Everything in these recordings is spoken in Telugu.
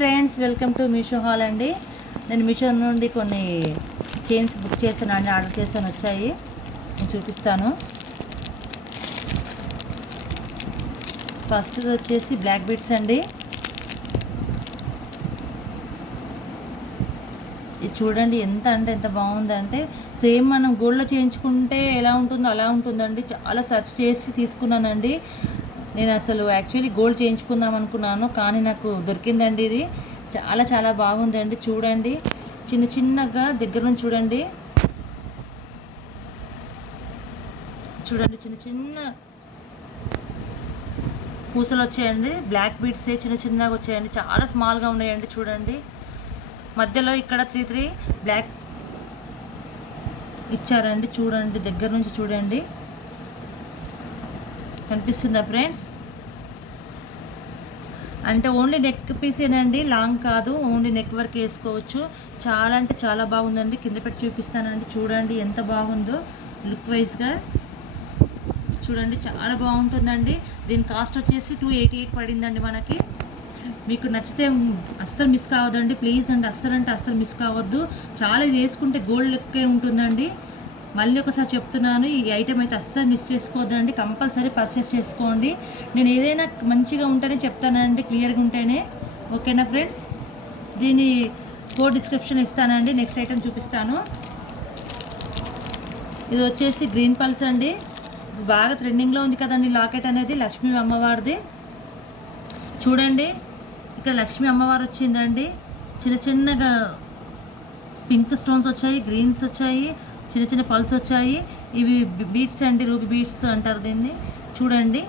Friends, welcome to Meesho hall అండి. నేను మీషో నుండి కొన్ని చైన్స్ బుక్ చేశాను అండి, ఆర్డర్ చేశాను, వచ్చాయి. నేను చూపిస్తాను. ఫస్ట్ వచ్చేసి బ్లాక్ బీడ్స్ అండి. ఇది చూడండి ఎంత బాగుందంటే సేమ్ మనం గోల్డ్లో చేయించుకుంటే ఎలా ఉంటుందో అలా ఉంటుందండి. చాలా సెర్చ్ చేసి తీసుకున్నానండి. నేను అసలు యాక్చువల్లీ గోల్డ్ చేయించుకుందాం అనుకున్నాను, కానీ నాకు దొరికిందండి. ఇది చాలా బాగుందండి. చూడండి, చిన్నగా దగ్గర నుంచి చూడండి చిన్న పూసలు వచ్చాయండి. బ్లాక్ బీడ్సే చిన్నగా వచ్చాయండి. చాలా స్మాల్గా ఉన్నాయండి. చూడండి, మధ్యలో ఇక్కడ 3 బ్లాక్ ఇచ్చారండి. చూడండి, దగ్గర నుంచి చూడండి, కనిపిస్తుందా ఫ్రెండ్స్? అంటే ఓన్లీ నెక్ పీసేనండి, లాంగ్ కాదు. ఓన్లీ నెక్ వరకు వేసుకోవచ్చు. చాలా బాగుందండి. కింద పెట్టి చూపిస్తానండి. చూడండి ఎంత బాగుందో లుక్ వైజ్గా. చూడండి, చాలా బాగుంటుందండి. దీని కాస్ట్ వచ్చేసి 288 పడిందండి మనకి. మీకు నచ్చితే అస్సలు మిస్ కావద్దండి, ప్లీజ్ అండి. అస్సలు మిస్ కావద్దు. చాలా ఇది వేసుకుంటే గోల్డ్ లెక్కే ఉంటుందండి. మళ్ళీ ఒకసారి చెప్తున్నాను, ఈ ఐటెం అయితే అస్సలు మిస్ చేసుకోవద్దండి. కంపల్సరీ పర్చేస్ చేసుకోండి. నేను ఏదైనా మంచిగా ఉంటేనే చెప్తానండి, క్లియర్గా ఉంటేనే. ఓకేనా ఫ్రెండ్స్? దీని కోడ్ డిస్క్రిప్షన్ ఇస్తానండి. నెక్స్ట్ ఐటెం చూపిస్తాను. ఇది వచ్చేసి గ్రీన్ పల్స్ అండి. బాగా ట్రెండింగ్లో ఉంది కదండి లాకెట్ అనేది, లక్ష్మీ అమ్మవారిది. చూడండి, ఇక్కడ లక్ష్మీ అమ్మవారు వచ్చిందండి. చిన్నగా పింక్ స్టోన్స్ వచ్చాయి, గ్రీన్స్ వచ్చాయి, చిన్న పల్స్ వచ్చాయి. ఇవి బీట్స్ అండి, రూబీ బీట్స్ అంటారు దీన్ని. చూడండి,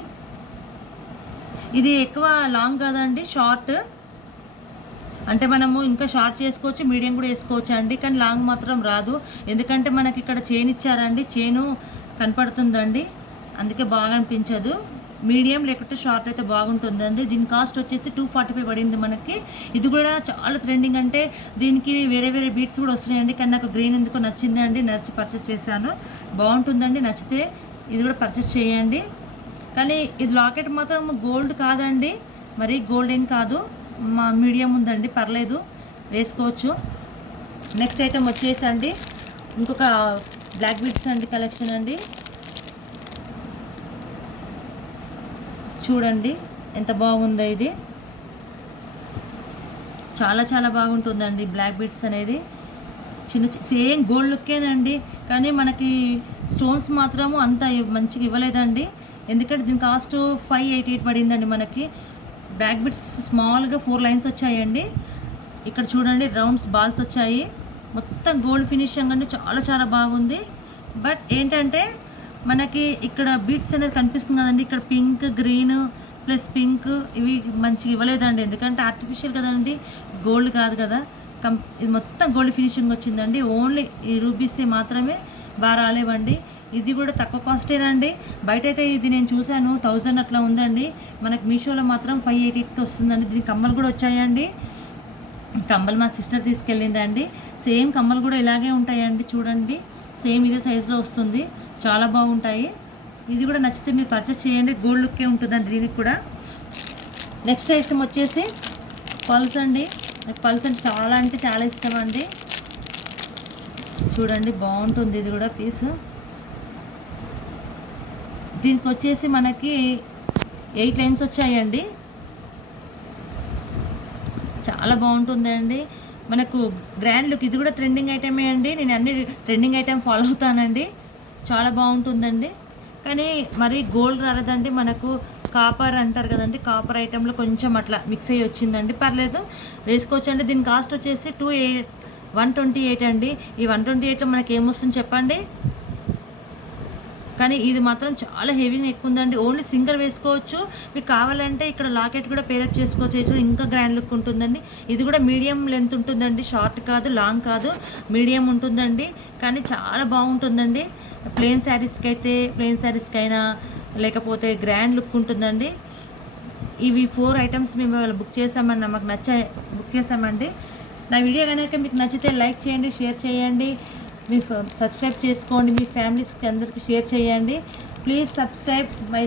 ఇది ఎక్కువ లాంగ్ కాదండి, షార్ట్. అంటే మనము ఇంకా షార్ట్ చేసుకోవచ్చు, మీడియం కూడా వేసుకోవచ్చు అండి. కానీ లాంగ్ మాత్రం రాదు, ఎందుకంటే మనకి ఇక్కడ చైన్ ఇచ్చారండి. చైను కనపడుతుందండి, అందుకే బాగా అనిపించదు. మీడియం లేకుంటే షార్ట్ అయితే బాగుంటుందండి. దీని కాస్ట్ వచ్చేసి 245 పడింది మనకి. ఇది కూడా చాలా ట్రెండింగ్. అంటే దీనికి వేరే బీట్స్ కూడా వస్తున్నాయండి, కానీ నాకు గ్రీన్ ఎందుకో నచ్చింది అండి, నచ్చి పర్చేస్ చేశాను. బాగుంటుందండి, నచ్చితే ఇది కూడా పర్చేస్ చేయండి. కానీ ఇది లాకెట్ మాత్రం గోల్డ్ కాదండి, మరి గోల్డ్ ఏం కాదు, మీడియం ఉందండి, పర్లేదు, వేసుకోవచ్చు. నెక్స్ట్ ఐటెం వచ్చేసి అండి ఇంకొక బ్లాక్ బీట్స్ అండి కలెక్షన్ అండి. చూడండి ఎంత బాగుందో ఇది. చాలా బాగుంటుందండి బ్లాక్ బీడ్స్ అనేది. సేమ్ గోల్డ్ లుక్కేనండి, కానీ మనకి స్టోన్స్ మాత్రము అంత మంచిగా ఇవ్వలేదండి. ఎందుకంటే దీని కాస్ట్ 588 పడిందండి మనకి. బ్లాక్ బీడ్స్ స్మాల్గా 4 లైన్స్ వచ్చాయండి. ఇక్కడ చూడండి, రౌండ్స్ బాల్స్ వచ్చాయి. మొత్తం గోల్డ్ ఫినిషింగ్ అండి, చాలా బాగుంది. బట్ ఏంటంటే మనకి ఇక్కడ బీట్స్ అనేది కనిపిస్తుంది కదండి, ఇక్కడ పింక్, గ్రీన్ ప్లస్ పింక్, ఇవి మంచిగా ఇవ్వలేదండి. ఎందుకంటే ఆర్టిఫిషియల్ కదండి, గోల్డ్ కాదు కదా. ఇది మొత్తం గోల్డ్ ఫినిషింగ్ వచ్చిందండి. ఓన్లీ ఈ రూబీసే మాత్రమే బాగా రాలేవండి. ఇది కూడా తక్కువ కాస్టేనండి. బయట అయితే ఇది నేను చూశాను 1000 అట్లా ఉందండి. మనకి మీషోలో మాత్రం 588కి వస్తుందండి. దీనికి కమ్మలు కూడా వచ్చాయండి. కమ్మలు మా సిస్టర్ తీసుకెళ్ళిందండి. సేమ్ కమ్మలు కూడా ఇలాగే ఉంటాయండి. చూడండి, సేమ్ ఇదే సైజులో వస్తుంది. చాలా బాగుంటాయి. ఇది కూడా నచ్చితే మీరు పర్చేస్ చేయండి, గోల్డ్ లుక్కే ఉంటుందండి దీనికి కూడా. నెక్స్ట్ ఐటమ్ వచ్చేసి పల్స్ అండి. నాకు పల్స్ అంటే చాలా ఇష్టం అండి. చూడండి, బాగుంటుంది ఇది కూడా పీస్. దీనికి వచ్చేసి మనకి 8 లైన్స్ వచ్చాయండి. చాలా బాగుంటుందండి, మనకు గ్రాండ్ లుక్. ఇది కూడా ట్రెండింగ్ ఐటమే అండి. నేను అన్ని ట్రెండింగ్ ఐటమ్ ఫాలో అవుతానండి. చాలా బాగుంటుందండి, కానీ మరి గోల్డ్ రాలేదండి. మనకు కాపర్ అంటారు కదండి, కాపర్ ఐటెంలో కొంచెం అట్లా మిక్స్ అయ్యి వచ్చిందండి. పర్లేదు, వేసుకోవచ్చు అండి. దీని కాస్ట్ వచ్చేసి 128 అండి. ఈ 128లో మనకి ఏమొస్తుంది చెప్పండి? కానీ ఇది మాత్రం చాలా హెవీగా ఎక్కువ ఉందండి. ఓన్లీ సింగల్ వేసుకోవచ్చు. మీకు కావాలంటే ఇక్కడ లాకెట్ కూడా పేరప్ చేసుకోవచ్చు, ఇంకా గ్రాండ్ లుక్ ఉంటుందండి. ఇది కూడా మీడియం లెంత్ ఉంటుందండి, షార్ట్ కాదు, లాంగ్ కాదు, మీడియం ఉంటుందండి. కానీ చాలా బాగుంటుందండి. ప్లెయిన్ శారీస్కైనా లేకపోతే గ్రాండ్ లుక్ ఉంటుందండి. ఇవి 4 ఐటమ్స్ మేము బుక్ చేసామండి, మాకు బుక్ చేసామండి. నా వీడియో కనుక మీకు నచ్చితే లైక్ చేయండి, షేర్ చేయండి, మీ సబ్స్క్రైబ్ చేసుకోండి, మీ ఫ్యామిలీస్కి అందరికీ షేర్ చేయండి. Please subscribe my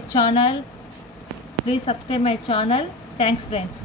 channel. Thanks friends.